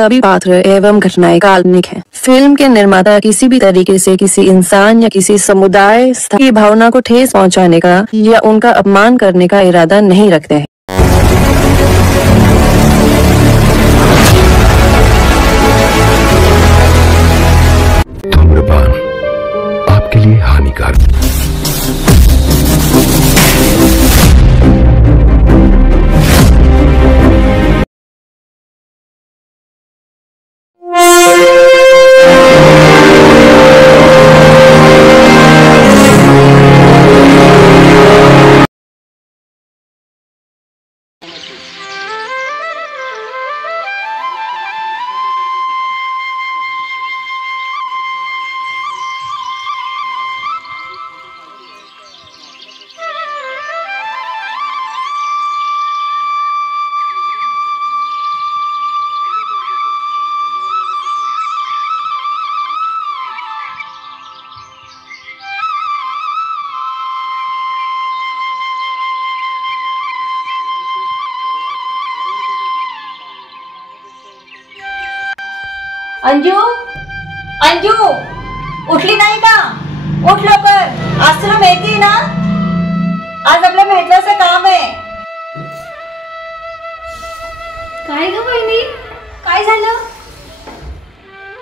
सभी पात्र एवं घटनाएं काल्पनिक हैं। फिल्म के निर्माता किसी भी तरीके से किसी इंसान या किसी समुदाय की भावना को ठेस पहुंचाने का या उनका अपमान करने का इरादा नहीं रखते हैं। धूम्रपान आपके लिए हानिकारक। अंजू, अंजू, उठली नाही का? उठ लवकर, आज तुला माहिती ना, आज आपल्या महत्वाचं काम आहे. काय ग वहिनी, काय झालं?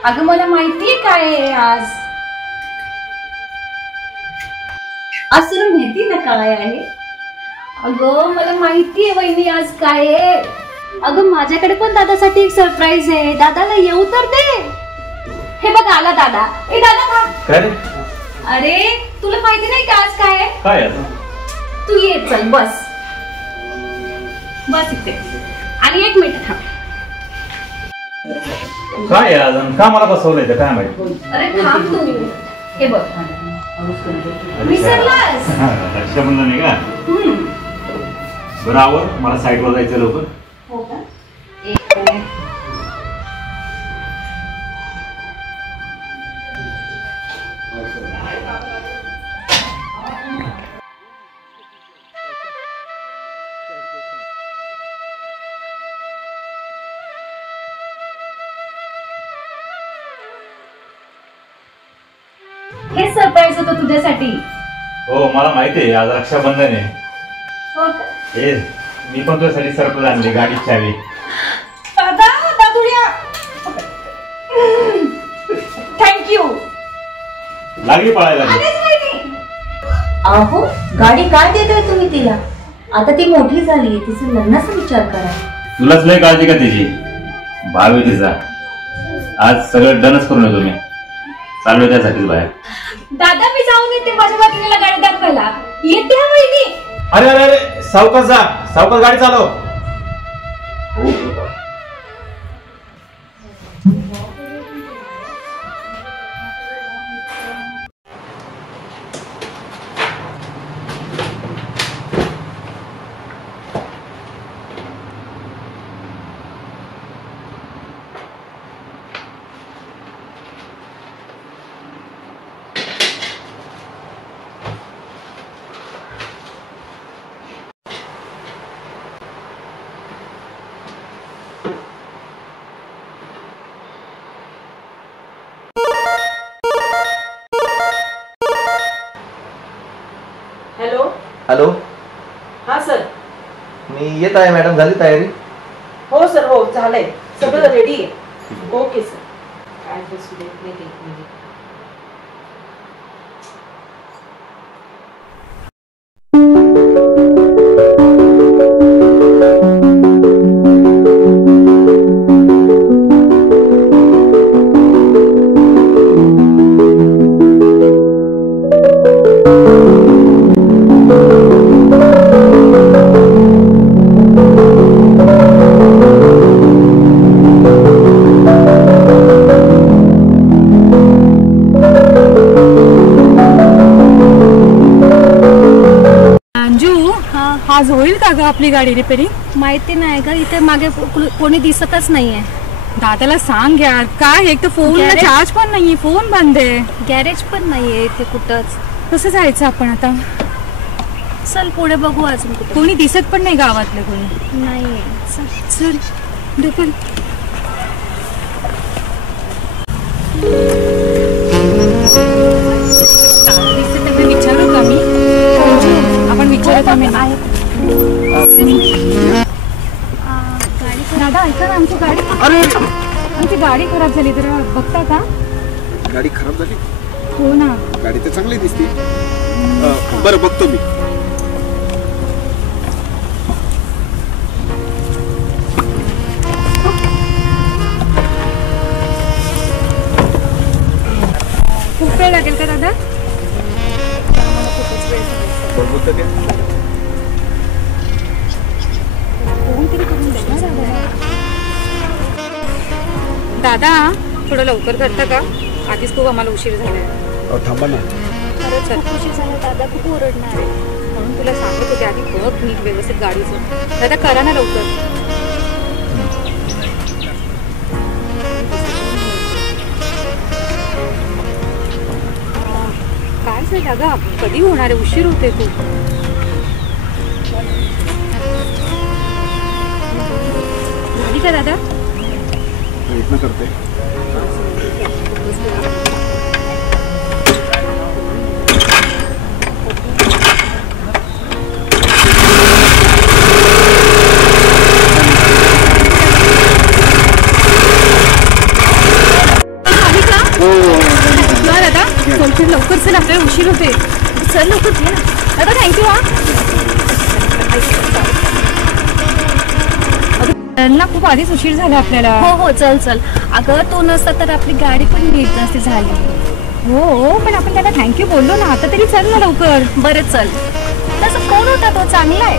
अगं मला माहितीये काय आहे आज. आज तुला माहिती ना काय आहे? अगं मला माहितीये वहिनी आज काय आहे. अगं माझ्याकडे पण दादासाठी एक सरप्राईज आहे. दादाला येऊ तर दे. हे बघ आला दादा. ए दादा थांब. काय रे? अरे तुला माहिती नाही का आज काय आहे? काय आता? तू ये चल बस. बस इथे. आणि एक मिनिट थांब. काय आज का मला बसवलंय काय माहिती? अरे थांब तू. हे बघ. विसरलास? रक्षाबंधन आहे का? बरं आवर, मला साईडवर जायचं लवकर. हो का? एक मिनिट. हे सरप्राईज होतं तुझ्यासाठी. हो मला माहिती आहे आज रक्षाबंधन आहे. हो का? हे मी पण तुझ्यासाठी सरप्राईज आणली, गाडीची चावी. दादा दादुड्या थँक्यू. लागली पळायला. अहो गाडी काय देतोय तुम्ही तिला? आता ती मोठी झाली, तिचं लग्नाचा विचार करा. तुलाच लय काळजी का तिची? भावी तिचा. आज सगळं डनच करून येतो मी. चाललोय त्यासाठीच बाहेर. दादा मी जाऊन येते माझ्या बाजूला गाडी दाखवायला. येते हा वहिनी. अरे अरे अरे सावकाश जा, सावकाश गाडी चालव. हॅलो. हॅलो. हा सर. मी येत आहे मॅडम. झाली तयारी? हो सर, हो झालंय, सगळं रेडी आहे. Okay sir. आज होईल का ग आपली गाडी रिपेरिंग? माहिती नाही का, इथे मागे कोणी दिसतच नाहीये. दादाला सांग यार. काय एक तर फोन चार्ज पण नाहीये, फोन बंद आहे, गॅरेज पण नाहीये इथे कुठंच. कसं जायचं आपण आता? चल पुढे बघू. अजून कोणी दिसत पण नाही गावातले, कोणी नाहीये. चल चल ढकल. विचारू का मी? आपण विचारू का मी? दादा ऐका ना, आमची गाडी खराब झाली, तर बघता का? गाडी खराब झाली? हो ना. गाडी तर चांगली दिसते. बरं बघतो मी. खूप वेळ लागेल का दादा? दादा थोडं लवकर करता का? आधीच खूप आम्हाला उशीर झालाय. थांबा ना. खरंच खूप उशीर झाला दादा, खूप ओरडणार आहे. म्हणून तुला सांगत होते आधी बघ नीट व्यवस्थित गाडीचं. दादा करा ना लवकर. काय झालं दादा, कधी होणार आहे? उशीर होते खूप. झाली का दादा? प्रयत्न करते. दादा लवकर चल, आपल्याला उशीर होते. चल लवकर घे ना दादा. थँक्यू. ना खूप आधीच उशीर झाला आपल्याला. हो चल. अगं तो नसता तर आपली गाडी पण नीट नसती झाली. हो पण आपण त्याला थँक्यू बोललो ना. आता तरी चल ना लवकर. बरं चल. तसं कोण होता तो? चांगला आहे.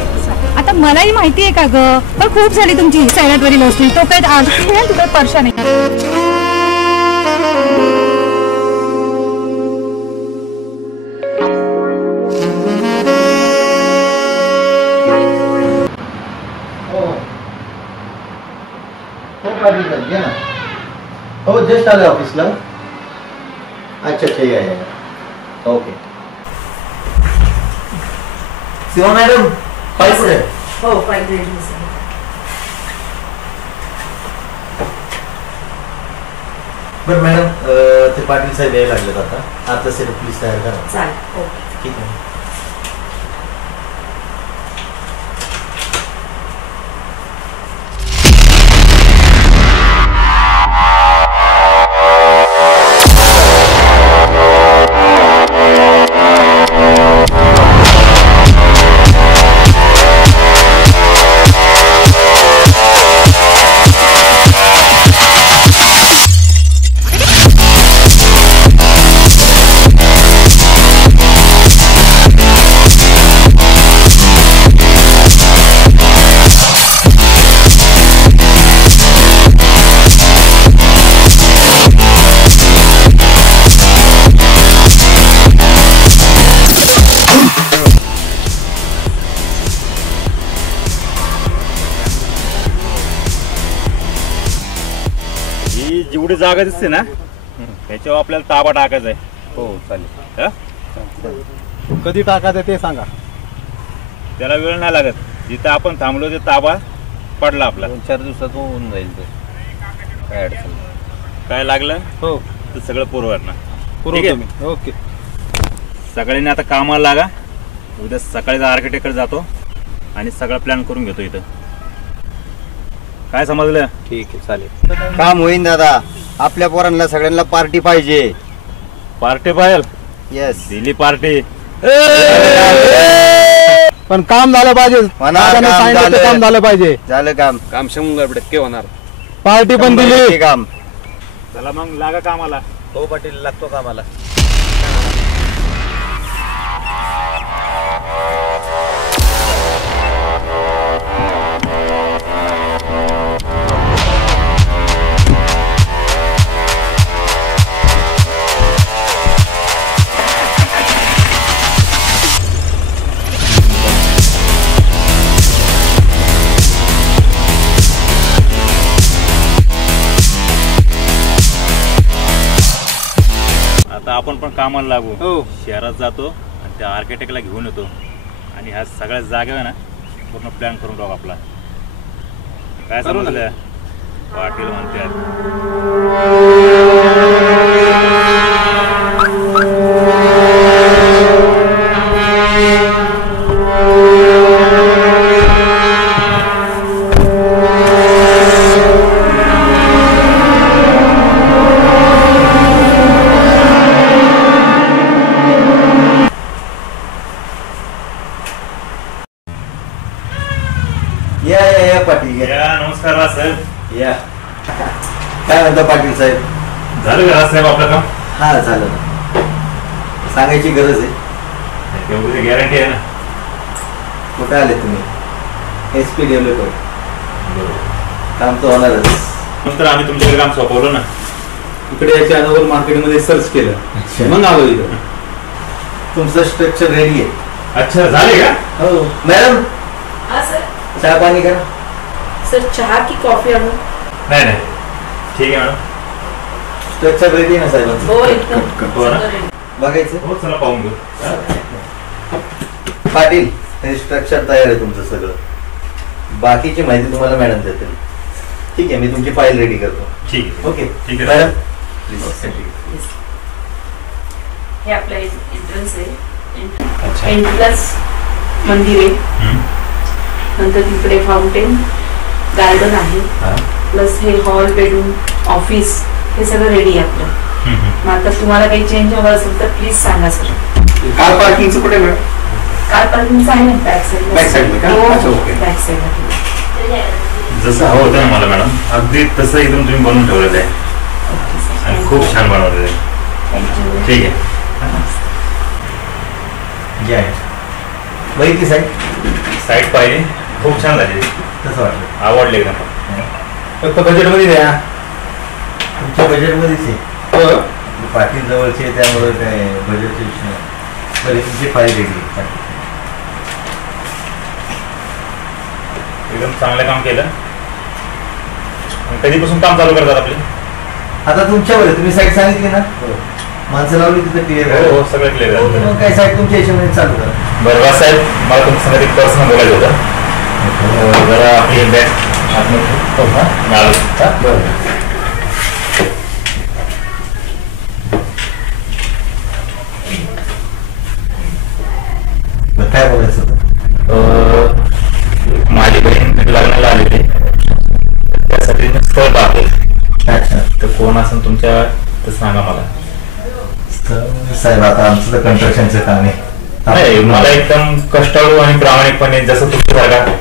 आता मलाही माहिती आहे का ग, पण खूप झाली तुमची सैराटवरील असली. तो काही आरती नाही, तुला परशा नाही. हो जस्ट आले ऑफिसला. अच्छा या. ओके. शिवा मॅडम फाईल कुठे? हो फाईल रेडी. बरं मॅडम ते पाटील साहेब यायला लागलेत आता सेट प्लीज तयार करा. चालेल. ओके ठीक आहे. जेवढी जागा दिसते ना त्याच्यावर आपल्याला ताबा टाकायचा आहे. हो चालेल. कधी टाकायचं ते सांगा. त्याला वेळ नाही लागत. जिथं आपण थांबलो ते ताबा पडला आपला. 2-4 दिवसात होऊन जाईल ते. काय अडचण काय लागलं हो तर सगळं पुरवणार. ओके. सगळ्यांनी आता कामाला लागा. उद्या सकाळी आर्किटेक्टकडे जातो आणि सगळा प्लॅन करून घेतो इथं. काय समजलं? ठीक आहे चालेल. काम होईन दादा. आपल्या पोरांना सगळ्यांना पार्टी पाहिजे. पार्टी पाहिजे. येस दिली पार्टी. पण काम झालं पाहिजे. काम झालं पाहिजे. झालं काम. काम 100% होणार. पार्टी पण दिली. काम. चला मग लागा कामाला. हो पाटील लागतो कामाला. आपण पण कामाला लागू. हो. शहरात जातो आणि त्या आर्किटेक्टला घेऊन येतो आणि ह्या सगळ्या जागा ना पूर्ण प्लॅन करून टाकू आपला. काय समजलं? पाटील म्हणतात ठीक आहे. या नमस्कार राज साहेब. या काय म्हणता पाटील साहेब? झालं का राज साहेब आपलं काम? हा झालं ना. सांगायची गरज आहे. तेवढी गॅरंटी आहे ना? कुठे आले तुम्ही? SP developer. काम तर होणारच. नंतर आम्ही तुमच्याकडे काम सोपवलं ना. इकडे याच्या अनोवर मार्केटमध्ये सर्च केलं मग आलो इकडे. तुमचं स्ट्रक्चर रेडी आहे. अच्छा झाले का? हो मॅडम चहा पाणी करा. सर चहा की कॉफी आणू? नाही नाही ठीक आहे मॅडम. स्ट्रक्चर रेडी आहे ना साहेबांचं? हो एकदम हो ना? बघायचं. हो चला पाहून घेऊ. पाटील हे स्ट्रक्चर तयार आहे तुमचं सगळं. बाकीची माहिती तुम्हाला मॅडम देतील. ठीक आहे मी तुमची फाईल रेडी करतो. ठीक आहे. ओके ठीक आहे. मॅडम हे आपलं एंट्रन्स आहे. अच्छा. एंट्रन्स मंदिर आहे. नंतर तिकडे फाउंटेन गार्डन आहे. प्लस हे हॉल बेडरूम ऑफिस हे सगळं रेडी आहे आपलं. मग आता तुम्हाला काही चेंज हवं असेल तर प्लीज सांगा सर. कार पार्किंगचं कुठे मॅडम? कार पार्किंगचं आहे ना बॅक साईड. बॅक साईडला का? अच्छा, ओके. बॅक साईडला. जसं हवं होतं ना मला मॅडम अगदी तसं एकदम तुम्ही बनवून ठेवलेलं आहे आणि खूप छान बनवलेलं आहे. थँक्यू. ठीक आहे. बघितली साहेब? साईट पाहिली खूप छान झाली. कसं वाटलं? आवडले एकदम. फक्त बजेटमध्ये द्या. तुमच्या बजेटमध्येच आहे. पाटील जवळचे आहे त्यामुळे काय बजेटचे विषय नाही. बरे तुमची फाईल रेडी आहे. एकदम चांगलं काम केलं. कधीपासून काम चालू करतात आपले? आता तुमच्यावर आहे. तुम्ही साईट सांगितली ना माणसं लावली तिथं क्लिअर. हो सगळं क्लिअर झालं. मग काय साईट तुमच्या हिशोबाने चालू करा. बरं वास साहेब मला तुमच्यासंग एक पर्सनल बोलायचं होतं. जरा आपली बॅग आतमध्ये बरं काय बोलायचं होतं? माझी बहीण लग्नाला आलेली त्यासाठी स्थळ पाहतो. अच्छा तर कोण असेल तुमच्या तर सांगा मला. साहेब आता आमचं तर कन्स्ट्रक्शनचं काम आहे. नाही मला एकदम कष्टाळू आणि प्रामाणिकपणे जसं तुमच्यासारखा.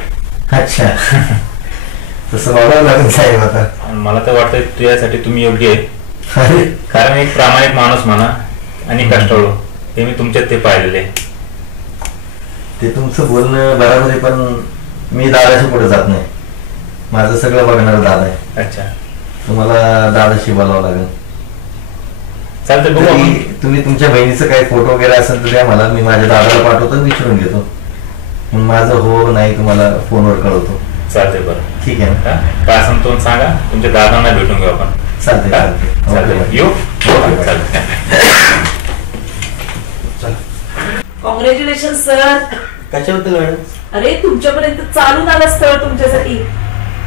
अच्छा तसं बघावं लागेल साहेब आता. आणि मला तर वाटतं तुझ्यासाठी तुम्ही योग्य आहे. अरे कारण एक प्रामाणिक माणूस म्हणा आणि कष्टाळू हे मी तुमच्यात ते पाहिलेले. ते तुमचं बोलणं बरोबर आहे पण मी दादाशी पुढे जात नाही. माझं सगळं बघणारं दादा आहे. अच्छा तुम्हाला दादाशी बोलावं लागेल. चालतंय बघू आपण. तुम्ही तुमच्या बहिणीचं काही फोटो वगैरे असेल तर द्या मला. मी माझ्या दादाला पाठवतो आणि विचारून घेतो. मग माझं हो नाही तुम्हाला फोनवर कळवतो. चालतंय बरं ठीक आहे ना? काय असं तुम्ही सांगा. तुमच्या दादांना भेटून घेऊ आपण. चालतंय चालतंय. चालतंय येऊ. चालतंय. Congratulation sir. कशाबद्दल मॅडम? अरे तुमच्यापर्यंत चालून आलं स्थळ तुमच्यासाठी.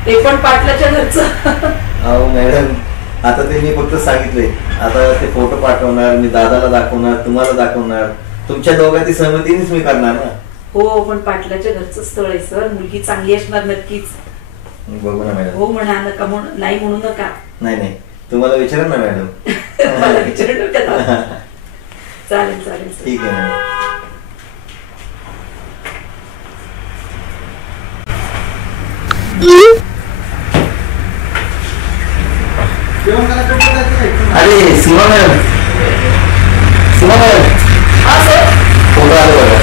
ते पण पाटलाच्या घरचं. अहो मॅडम आता ते मी फक्त सांगितले. आता ते फोटो पाठवणार मी दादाला दाखवणार तुम्हाला दाखवणार. तुमच्या दोघांची सहमतीनेच मी करणार ना. हो पण पाटलाच्या घरचं स्थळ आहे सर. मुलगी चांगली असणार नक्कीच. बघू ना मॅडम. हो म्हणा नका नाही म्हणू नका. नाही नाही तुम्हाला विचारा ना मॅडम. मला विचारू नका. चालेल चालेल सर. ठीक आहे मॅडम. अरे सीमा मॅडम सीमा मॅडम हा सर. फोटो आलो बघा.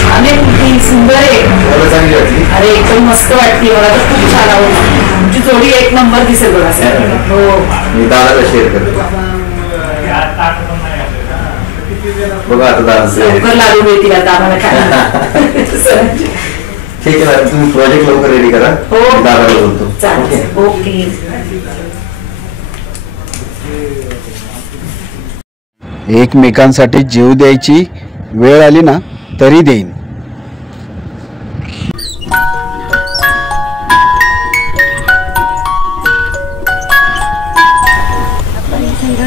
छान आहे मुलगी. सुंदर आहे. मला चांगली वाटली. अरे एकदम मस्त वाटते. मला तर खूप छान आवडली. तुमची जोडी एक नंबर दिसेल बघा सर. हो मी दादाला शेअर करतो. बघा आता दादा लवकर लागू मिळतील आता आम्हाला काय. ठीक आहे मॅडम तुम्ही प्रोजेक्ट लवकर रेडी करा. हो दादाला बोलतो. चालेल. ओके. एकमेकांसाठी जीव द्यायची वेळ आली ना तरी देईन.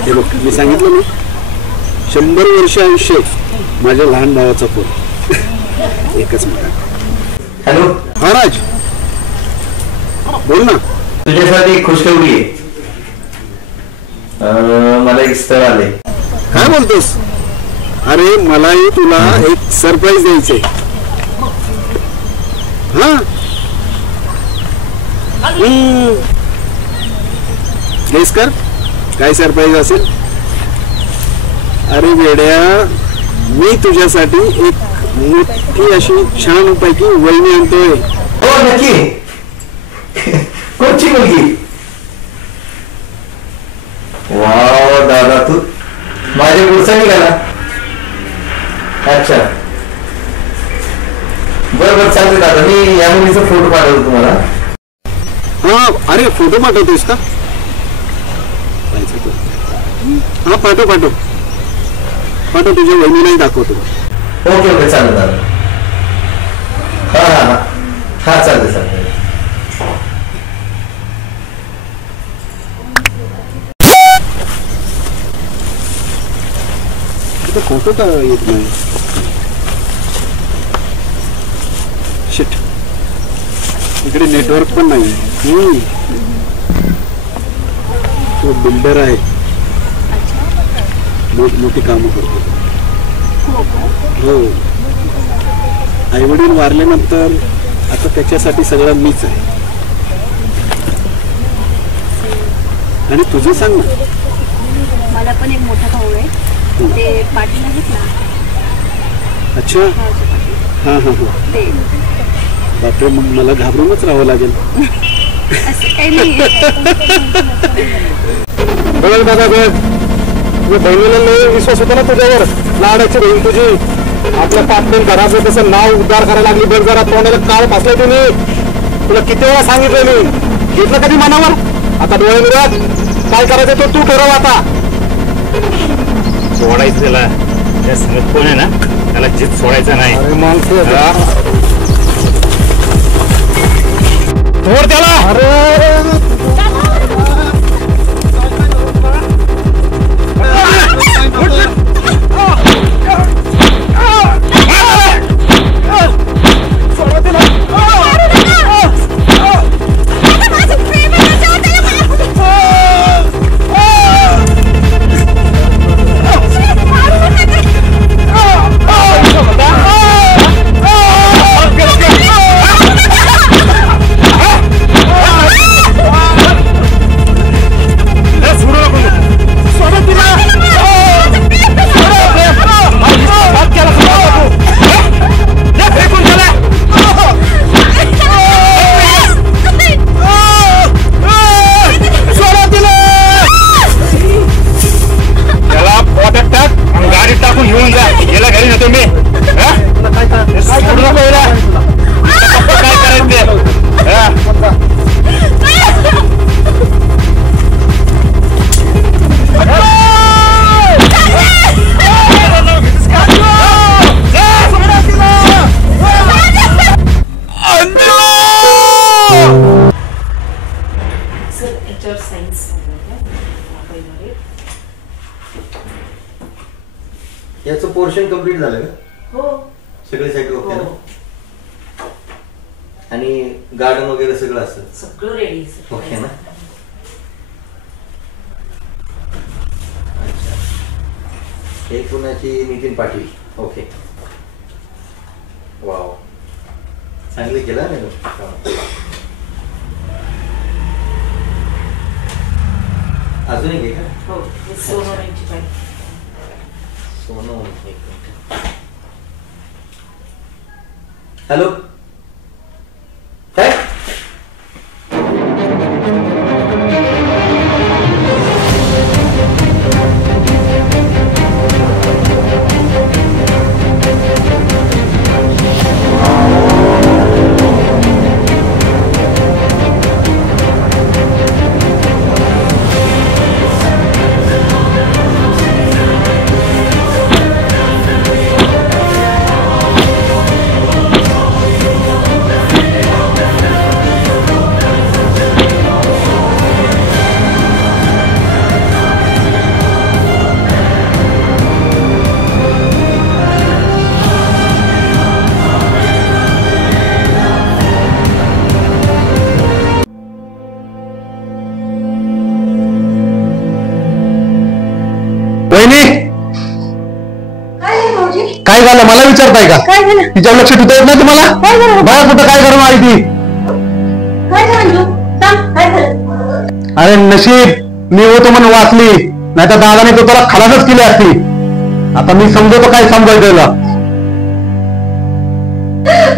हे बघ मी सांगितलं ना 100 वर्ष आयुष्य माझ्या लहान भावाचा फोन. एकच मिनिट. हॅलो हा राज बोल ना. तुझ्यासाठी एक खुशखबरी आहे. मला एक स्थळ आले. काय बोलतोस? अरे मलाही तुला एक सरप्राईज द्यायचंय. हा गेस कर काय सरप्राईज असेल. अरे वेड्या, मी तुझ्यासाठी एक मोठी अशी छान पैकी वहिनी आणतोय. हो नक्की. कोणची मुलगी? वाव दादा, तू माझ्या पुढचा निघाला. अच्छा बरोबर चालते दादा, मी या मुलीचा फोटो पाठवतो तुम्हाला. हा अरे फोटो पाठवतोस का? हा पाठव पाठव पाठव, तुझ्या वहिनीलाही दाखवतो. ओके ओके चालेल दादा. हा हा हा हा चालते चालते. फोटो का येत नाही. शिट, इकडे नेटवर्क पण नाही. तो बिल्डर आहे, मोठी कामं करतो. हो, आई वडील वारल्यानंतर आता त्याच्यासाठी सगळं मीच आहे. आणि तुझं सांग ना. मला पण एक मोठा भाऊ आहे, ते पाटील आहेत ना. अच्छा हा हा हा. ते बापरे, मग मला घाबरूनच राहावं लागेल. असं काही नाही. बघ दादा बघ, तुझ्या बहिणीला लय विश्वास होता ना तुझ्यावर. लाडाची बहीण तुझी, आपल्या पाटण घराचं तसं नाव उद्धार करायला लागली. बघ जरा तोंडाला काळ फासलाय तुम्ही. तुला किती वेळा सांगितलं मी, घेतलं कधी मनावर. आता डोळे मिळत काय करायचं तो तू ठरव आता. सोडायचं त्याला, त्या संगत कोण आहे ना त्याला जीत सोडायचा नाही. सोड त्याला. याचं पोर्शन कम्प्लीट झालं का? हो, सगळे साईड ओके ना? आणि गार्डन वगैरे सगळं असतं, सगळं रेडी ओके ना? एक पुण्याची नितीन पाटील. ओके, वाव, चांगले केलं ना. अजून एक आहे का? हो, सोनवण्याची पाहिजे. सोनू, एक मिनिट. हॅलो, काय? विचारताय का? काय झालं? तिच्यावर लक्ष ठेवता येत नाही तुम्हाला? काय झालं? बघा कुठं काय करून आली ती. काय झालं अंजू? सांग काय झालं? अरे नशीब मी होतो म्हणून वाचली, नाही तर दादाने तो तुला खलासच केली असती. आता मी समजतो काय समजायचं तुला.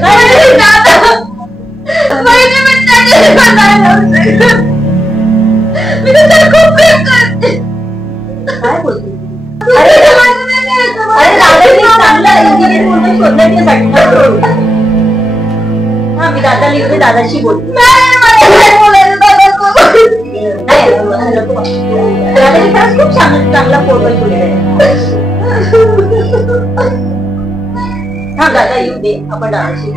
अरे दादा, बहिणी म्हणजे मी तुझ्यावर खूप प्रेम करते. काय बोलते? अरे दादाची चांगला इंजिनियर म्हणून शोधण्यासाठी. हा मी दादाला येऊ दे, दादाशी बोल. दादाची खरंच खूप चांगला फोटो शोधलेला आहे. हा दादा येऊ दे, आपण दादाशी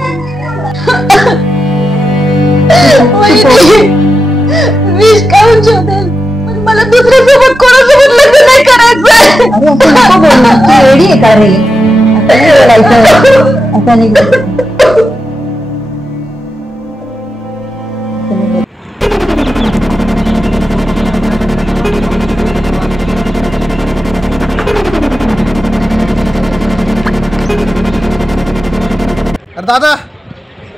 विष काढून शोधेल, पण मला दुसऱ्यासोबत कोणासोबत लग्न नाही करायचं. रेडी आहे का रे? आता नाही दादा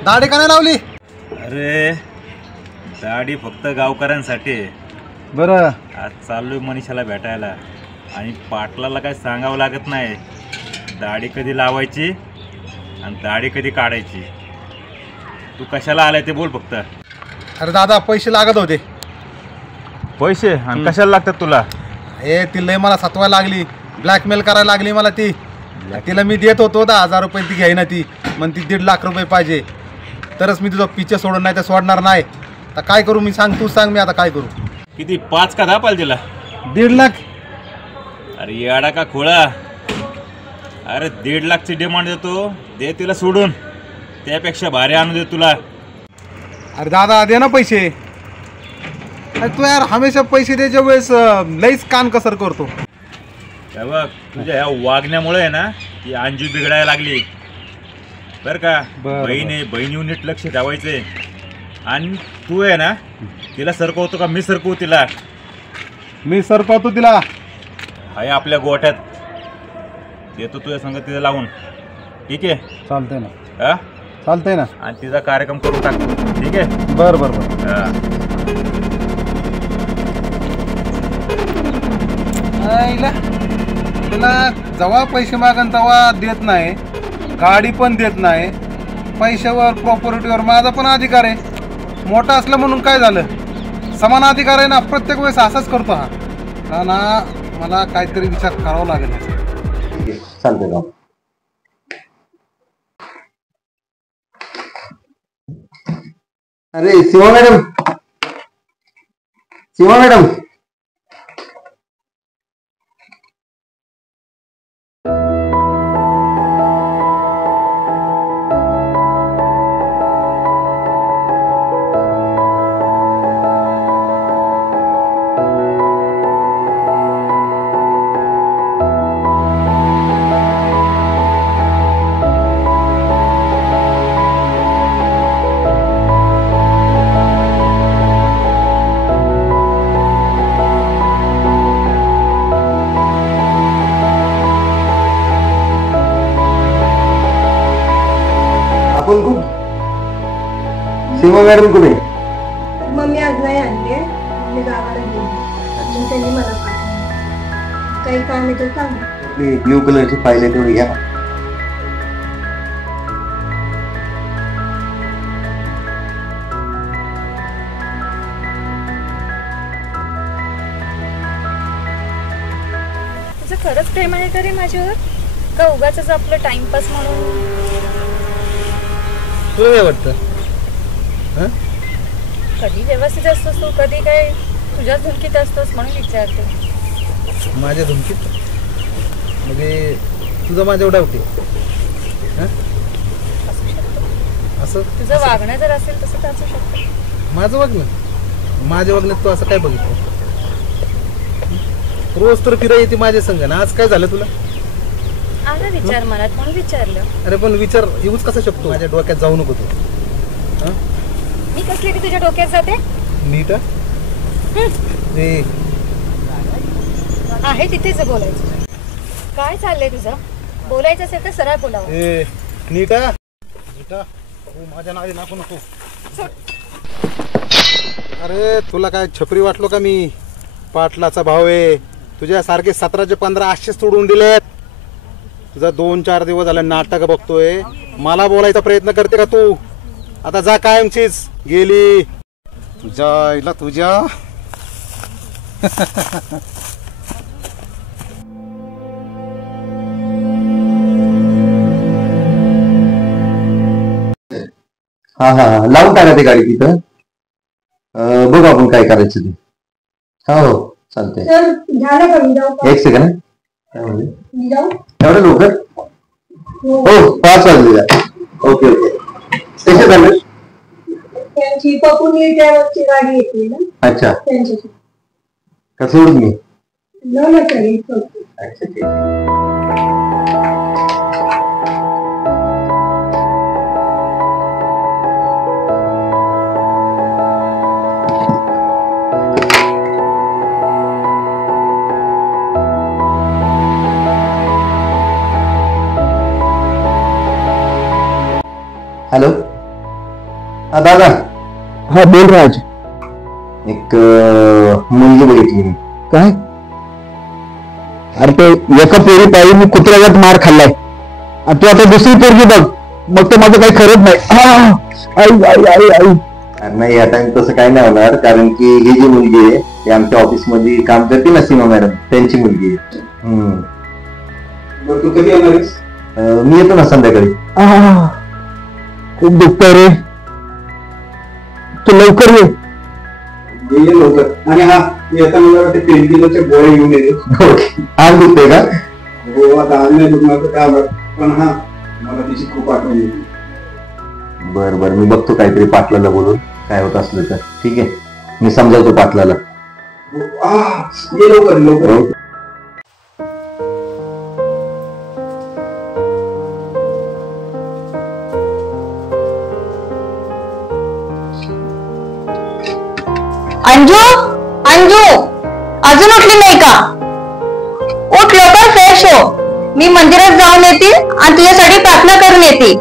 दाढी का नाही लावली? अरे दाढी फक्त गावकऱ्यांसाठी. बरं आज चाललोय मनीषाला भेटायला आणि पाटलाला काय सांगावं लागत नाही दाढी कधी लावायची आणि दाढी कधी काढायची. तू कशाला आलाय ते बोल फक्त. अरे दादा पैसे लागत होते. पैसे? आणि कशाला लागतात तुला? हे ती लय मला सतवायला लागली, ब्लॅकमेल करायला लागली मला ती. तिला मी देत होतो 10,000 रुपये, ती घ्यायना ती. मग ती 1.5 लाख रुपये पाहिजे, तरच मी तुझं पिच्चे सोडून, नाही तर सोडणार नाही. आता काय करू मी? सांग, तू सांग, मी आता काय करू? किती 5 का 10 पाहिजे तिला? 1.5 लाख. अरे येडा का खोळा? अरे 1.5 लाखची डिमांड देतो, दे तिला सोडून. त्यापेक्षा भारी आणू दे तुला. अरे दादा दे ना पैसे. अरे तू यार हमेशा पैसे द्यायच्या वेळेस लईच कान कसर करतो. बघ तुझ्या ह्या वागण्यामुळे आहे ना ती अंजू बिघडायला लागली बरं का. बहीण आहे, बहिणीवर नीट लक्ष ठेवायचंय. आणि तू आहे ना तिला सरकवतो का मी सरकवू तिला? मी सरकवतो तिला. हाय आपल्या गोठ्यात येतो तुझ्या संग तिला लावून. ठीक आहे? चालतंय ना. हा चालतंय ना. आणि तिचा कार्यक्रम करून टाकतो. ठीक आहे? बरं बरं बरं. हा तिला जेव्हा पैसे मागन तेव्हा देत नाही, गाडी पण देत नाही. पैशावर प्रॉपर्टीवर माझा पण अधिकार आहे. मोठा असलं म्हणून काय झालं? समान अधिकार आहे ना. प्रत्येक वेळेस असाच करतो हा का ना? मला काहीतरी विचार करावा लागेल. चालतंय का? अरे सीमा मॅडम, सीमा मॅडम. सीमा मॅडम कुठे? मम्मी आज नाही आणले, मी गावाला गेली. त्यांनी मला पाठवलं. काही काम आहे तर सांग. ब्ल्यू कलरची फाईल आहे तेवढी घ्या. तुझं खरंच प्रेम आहे का रे माझ्यावर, का उगाच आपलं टाइमपास म्हणून? तुला काय वाटतं? कधी व्यवस्थित असतोस तू, कधी काय तुझ्याच धुमकीत असतोस म्हणून विचारते. माझ्या धुमकीत म्हणजे तुझा माझ्यावर डाऊट आहे? असू शकतो. असं तुझं वागणं जर असेल तसं तर असू शकतं. माझं वागणं? माझ्या वागण्यात तू असं काय बघितलं? रोज तर फिरा येते माझ्या संग ना. आज काय झालं तुला? आला विचार मनात म्हणून विचारलं. अरे पण विचार येऊच कसा शकतो? माझ्या डोक्यात जाऊ नको तू. मी कसली की तुझ्या डोक्यात जाते? नीट आहे तिथेच बोलायचं. काय चाललंय तुझं? बोलायचं असेल तर सरळ बोलावं. नीटा नीटा तू माझ्या नादी नाकू नको. अरे तुला काय छपरी वाटलो का मी? पाटलाचा भाव आहे. तुझ्यासारखे 17चे 15 असेच सोडून दिलेत. तुझा 2-4 दिवस झाले नाटक बघतोय. मला बोलायचा प्रयत्न करते का तू? आता जा कायमचीच गेली तुझ्या हा हा लावून टाका ती गाडी तिथं. बघू आपण काय करायचं ते. हो चालतंय. तर झालं का? मी जाऊ का? एक सेकंड. काय म्हणले? मी जाऊ? एवढं लवकर? हो 5 वाजले. Okay okay. कसे झालं? त्यांची पपुनी ट्रॅव्हल्सची गाडी येते ना. अच्छा. त्यांच्याशी का सोडून मी? न तरी अच्छा ठीक आहे. हॅलो. हा दादा. हा बोल राज. एक मुलगी बघितली मी. काय? अरे ते एका पोरी पायी मी कुत्र्यागत मार खाल्लाय आणि तू आता दुसरी पोरगी बघ. मग तर माझं काही खरंच नाही. आई आई आई आई. अरे नाही आता तसं काही नाही होणार, कारण की ही जी मुलगी आहे ती आमच्या ऑफिसमध्ये काम करते ना सीमा मॅडम, त्यांची मुलगी आहे. तू कधी येणारस? मी येतो ना संध्याकाळी. खूप दुखतंय रे. तू लवकर ये. ये लवकर. आणि हा येताना मला ते पेनकिलरचे गोळे घेऊन येते. आज दुखतंय का? हो आता आज नाही दुखणार का, पण हा मला तिची खूप आठवण येते. बरं बरं मी बघतो काहीतरी पाटलाला बोलून काय होत असलं तर. ठीक आहे मी समजावतो पाटलाला. ये लवकर लवकर. अंजू अंजू अजून उठली नाही का? उठ लवकर, फ्रेश हो. मी मंदिरात जाऊन येते आणि तुझ्यासाठी प्रार्थना करून येते.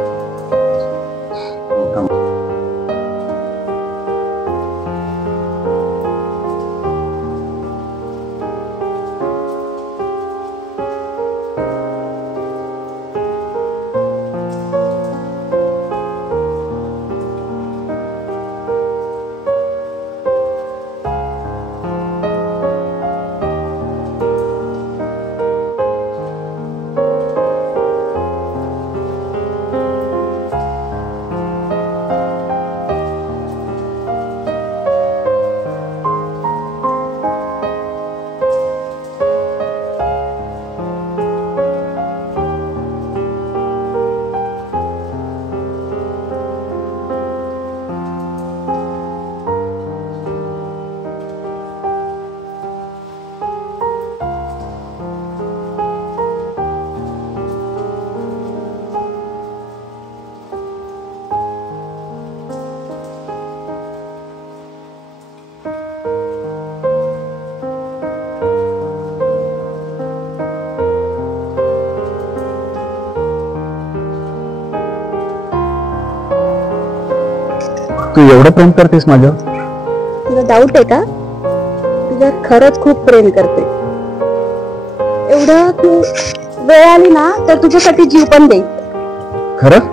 तू एवढं प्रेम करतेस माझ्यावर? तुला डाऊट आहे का? तुझ्या खरंच खूप प्रेम करते. एवढं तू वेळ आली ना तर तुझ्यासाठी जीव पण देईल. खरं?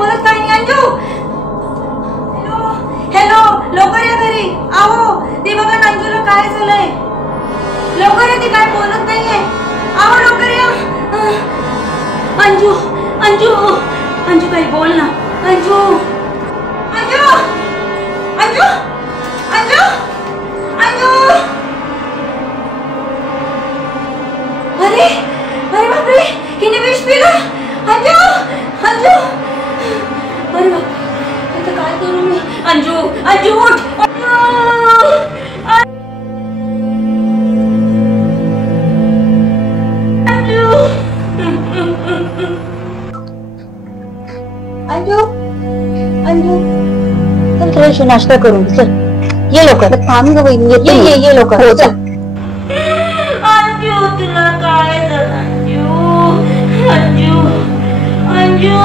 बोलत काही नाही. अंजू हॅलो हॅलो, लवकर या घरी. आहो ती बघा अंजूला काय झालंय. लवकर या, ती काय बोलत नाहीये. आहो लवकर या. अंजू अंजू अंजू काही बोल ना. अंजू अंजू अंजू अंजू अंजू. अरे अरे बापरे, हिने विष पिलं. अंजू अंजू, अरे बाप, आता काय करू मी. अंजू अंजू उठ. अंजू अंजू चल फ्रेश नाश्ता करून चल. ये लवकर. थांब ग बहिणी, ये ये ये लवकर. हो चल. अंजू तुला काय झालं. अंजू अंजू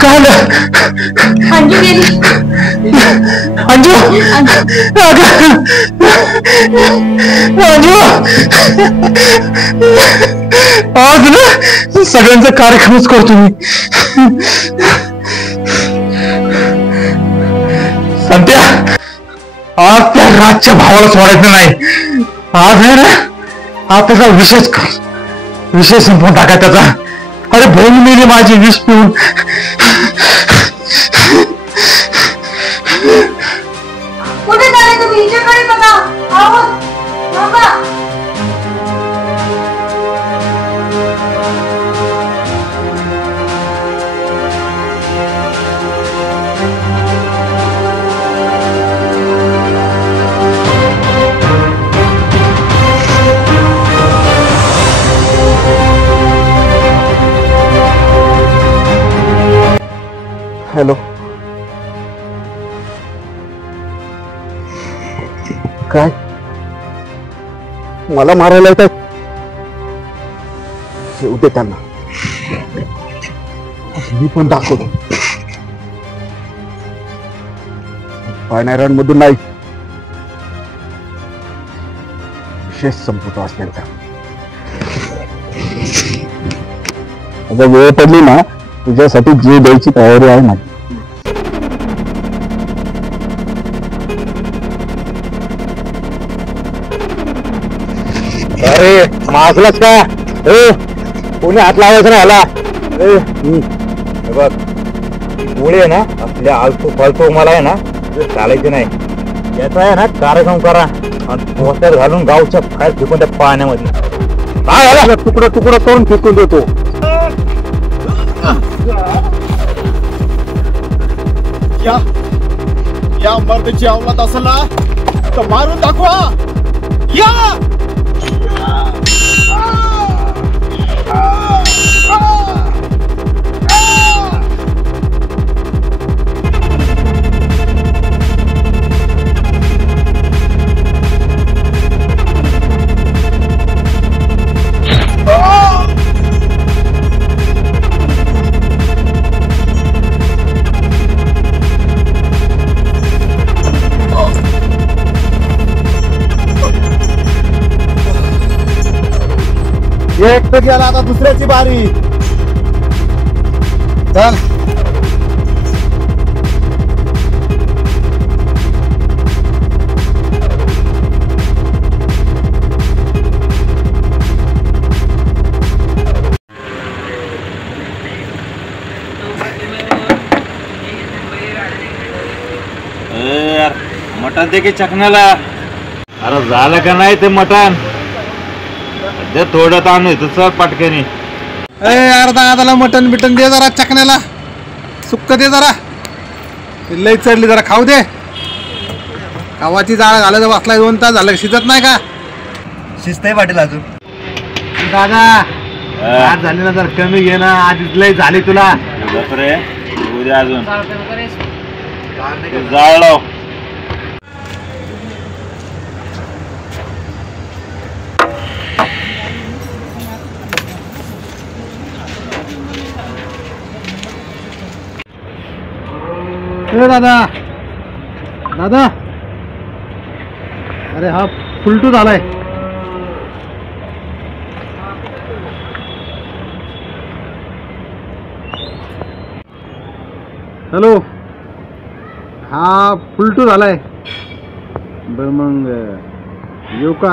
काय अंजू गेली. अंजू अंजू आज ना सगळ्यांचा कार्यक्रमच करतो मी. संत्या, आज त्या राजच्या भावाला सोडायचं नाही. आज आहे ना, आज त्याचा विषय संपवून टाका त्याचा. अरे बहीण मेली माझी विष पिऊन. कुठे झाले तुम्ही. हिच्याकडे बघा. आहोत बाबा. हॅलो, काय मला मारायला येतात. येऊ दे त्यांना, मी पण दाखवतो. पायनारांमधून नाही, विशेष संपतो आज त्यांचा. आता वेळ पडली ना, तुझ्यासाठी जीव द्यायची तयारी आहे माझी. अरे मागलाच का. कोणी हात लावायचं नाही ह्याला. बघ, गोळी आहे ना आपल्या आलतू फालतू मला आहे ना चालायची नाही. याचा आहे ना कार्यक्रम करा आणि पोस्टर घालून गावच्या बाहेर फेकून त्या पाण्यामध्ये. काय तुकडा तुकडा करून फेकून देतो. या मर्दची अवलाद असेल ना तर मारून दाखवा. या एक तर गेला, आता दुसऱ्याची बारी. चल मटण दे की चकण्याला. अरे झालं का नाही ते मटण. दे थोडं तांदूळ चल पटकनी. अर्धा आधाला मटन बिटन दे जरा. चकण्याला सुक्क दे जरा. लई चढली जरा खाऊ दे. गावाची जाळ घालायचं बसलाय 2 तास झालं, शिजत नाही का. शिजतंय पाटील अजून. दादा आज झाली ना, जर कमी घे ना. आधीच लई झाली तुला. बापरे, उद्या अजून जाळ लाव. दादा दादा, अरे हा फुलटू झालाय. हॅलो. हा फुलटू झालाय. बर मग येऊ का?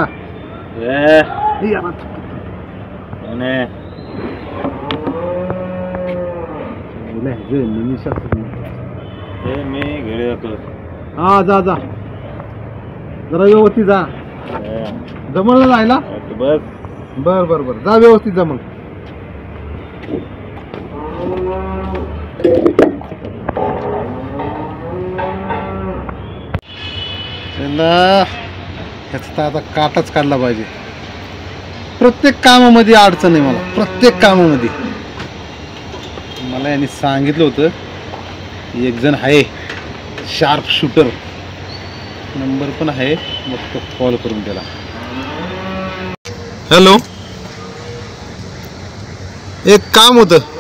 मी घरी जातो. हा जा जा जरा व्यवस्थित जा. जमल ना जायला? बस. बर बर बर जा व्यवस्थित जमल. ह्याचा आता काटाच काढला पाहिजे. प्रत्येक कामामध्ये अडचण आहे मला. प्रत्येक कामामध्ये मला यांनी सांगितलं होतं एक जण आहे शार्प शूटर. नंबर पण आहे. मग तो कॉल करून त्याला. हॅलो. एक काम होतं.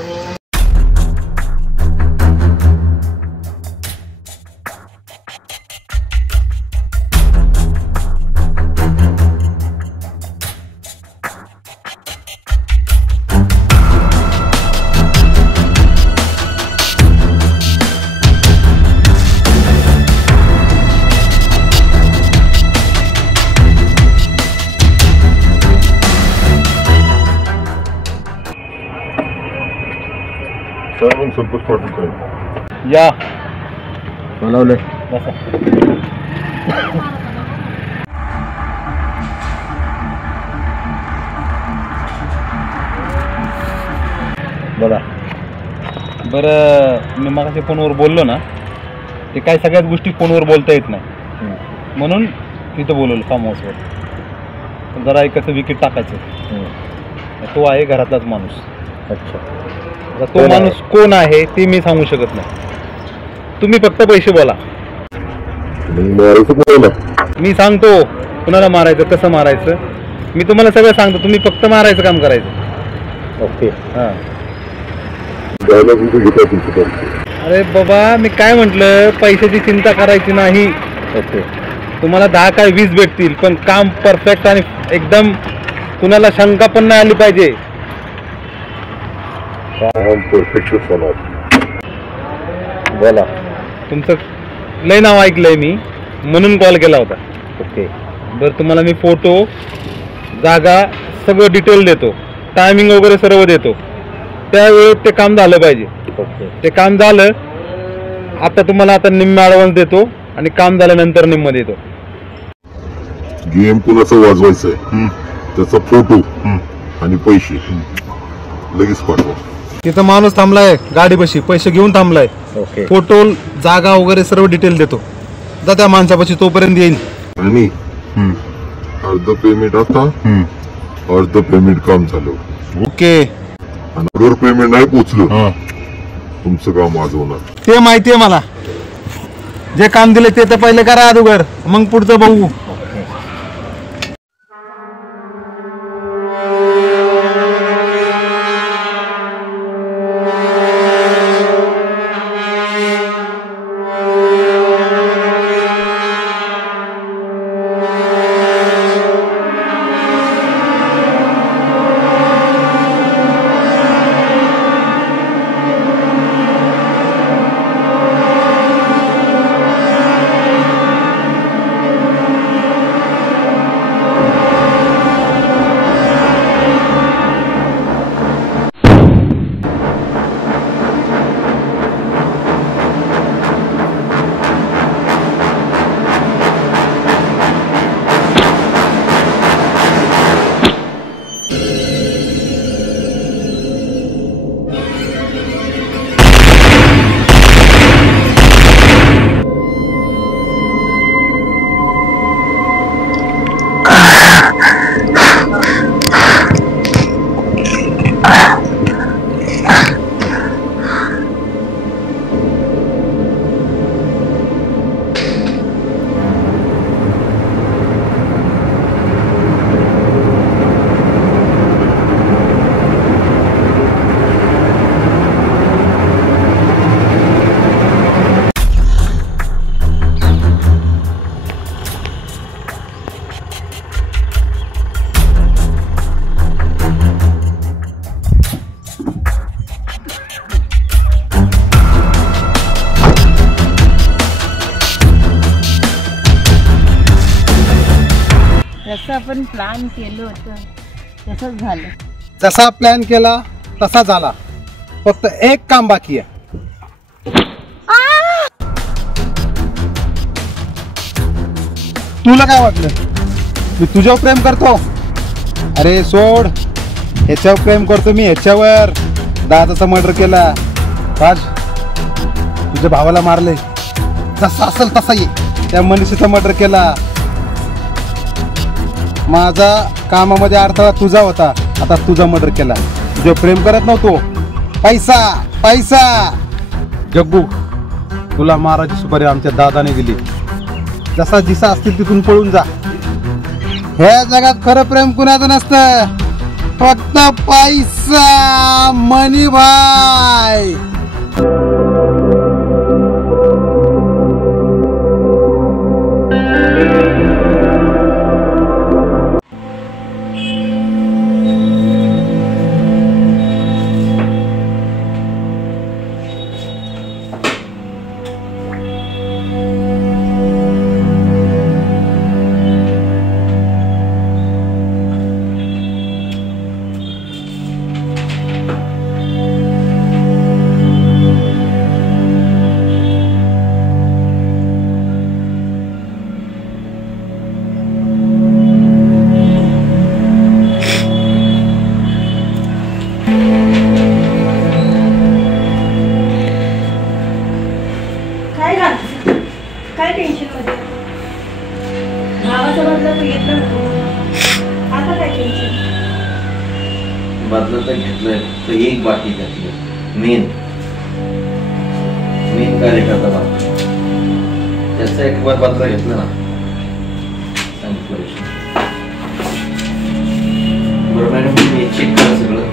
संतोष पाटील साहेब या बोलावलंय. बोला. बरं मी मगाशी फोनवर बोललो ना ते काय सगळ्याच गोष्टी फोनवर बोलता येत नाही म्हणून तिथं बोलवलं फार्म हाऊसवर. जरा एकाचं विकेट टाकायचं. तो आहे घरातलाच माणूस. अच्छा. तो माणूस कोण आहे ते मी सांगू शकत नाही. तुम्ही फक्त पैसे बोला. मी सांगतो कुणाला मारायचं कसं मारायचं. मी तुम्हाला सगळं सांगतो. तुम्ही फक्त मारायचं काम करायचं. ओके. हां. अरे बाबा मी काय म्हटलं पैशाची चिंता करायची नाही. ओके. तुम्हाला 10 काय 20 भेटतील पण काम परफेक्ट आणि एकदम कुणाला शंका पण नाही आली पाहिजे. बोला. तुमचं लय नाव ऐकलंय मी म्हणून कॉल केला होता. ओके. बरं तुम्हाला मी फोटो जागा सगळं डिटेल देतो. टायमिंग वगैरे सर्व देतो. त्यावेळेत ते काम झालं पाहिजे. ओके. ते काम झालं. आता तुम्हाला आता निम्म ॲडव्हान्स देतो आणि काम झाल्यानंतर निम्म देतो. गेम कुणाचं वाजवायचंय त्याचा फोटो आणि पैसे लगेच पाठवा. तिथं माणूस थांबलाय गाडीपाशी पैसे घेऊन थांबलाय. ओके. फोटो जागा वगैरे सर्व डिटेल देतो. जा त्या माणसापाशी तोपर्यंत येईल. आणि अर्ध पेमेंट आता अर्ध पेमेंट काम झालं. ओके. आणि अगर पेमेंट नाही पोचलं तुमचं काम वाजवणार. ते माहितीये मला. जे काम दिले ते तर पहिले करा अगोदर मग पुढचं बघू. जसं आपण प्लॅन केलं होतं तसंच झालं. जसा प्लॅन केला तसा झाला, फक्त एक काम बाकी आहे. तुला काय वाटलं मी तुझ्यावर प्रेम करतो? अरे सोड, ह्याच्यावर प्रेम करतो मी, ह्याच्यावर. दादाचा मर्डर केला, राज तुझ्या भावाला मारले, जसा असेल तसा ये. त्या मनीषीचा मर्डर केला. माझा कामामध्ये अडथळा तुझा होता, आता तुझा मर्डर केला. तुझ्यावर प्रेम करत नव्हतो. पैसा पैसा. जग्गू, तुला मारायची सुपारी आमच्या दादाने दिली. जसा दिसा असतील तिथून पळून जा. ह्या जगात खरं प्रेम कुणाचं नसतं, फक्त पैसा. मनी भाई. काय टेन्शन मध्ये? भावाचा बदला तू घेतला नको, आता काय टेन्शन? बदला तर घेतलंय, तर एक बाकी घेतलं. मेन कार्यकर्ता बाकी, त्याचा एक बार बदला घेतला ना, बरं मॅडम मी चेक करा सगळं,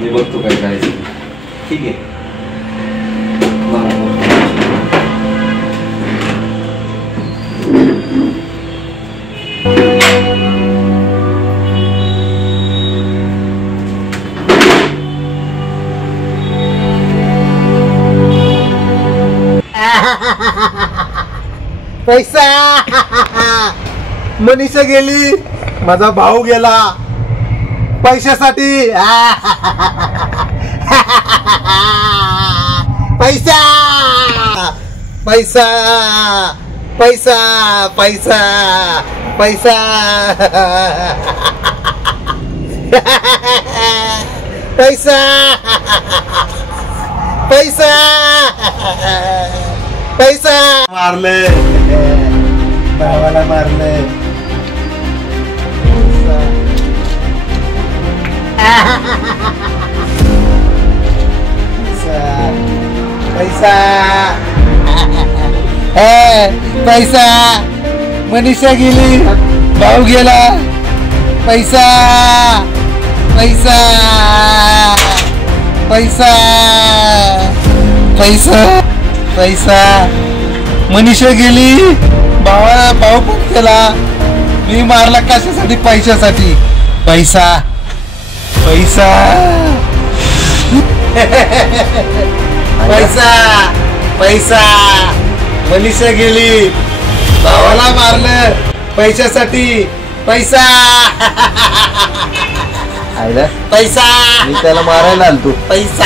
मी बघतो काय करायचं. ठीक आहे. पैसा. मनीषा गेली, माझा भाऊ गेला पैशासाठी. पैसा पैसा पैसा पैसा पैसा पैसा पैसा पैसा. मारले भावाला, मारले. पैसा पैसा. मनीषा गेली, भाऊ गेला. पैसा पैसा पैसा पैसा पैसा. मनीषा गेली, भाऊ पण गेला. मी मारला कशासाठी? पैशासाठी. पैसा पैसा पैसा पैसा. मनीषा गेली, भावाला मारलं पैशासाठी. पैसा पैसा. मी त्याला मारायला आलतो. पैसा.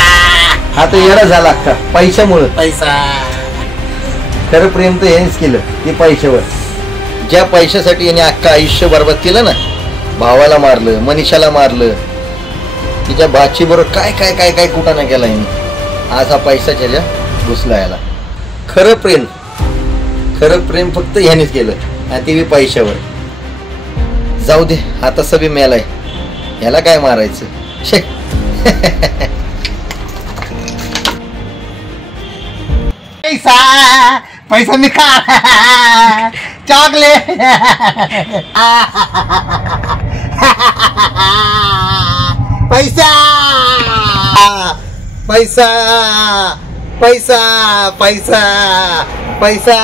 हा तर येडा झाला का पैशामुळे? पैसा. खरं प्रेम तर हेच केलं, ते पैशावर. ज्या पैशासाठी याने अख्खं आयुष्य बरबाद केलं ना, भावाला मारलं, मनीषाला मारलं, तिच्या भाची बरोबर काय काय काय काय कुठं नाही केला याने. आज हा पैशाच्या ज्या घुसला याला. खरं प्रेम फक्त ह्यानेच केलं, आणि ते बी पैशावर. जाऊ दे, आता सभी मेलाय, ह्याला काय मारायचं. शे. पैसा पैसा मी खा चॉकलेट. पैसा पैसा पैसा पैसा पैसा.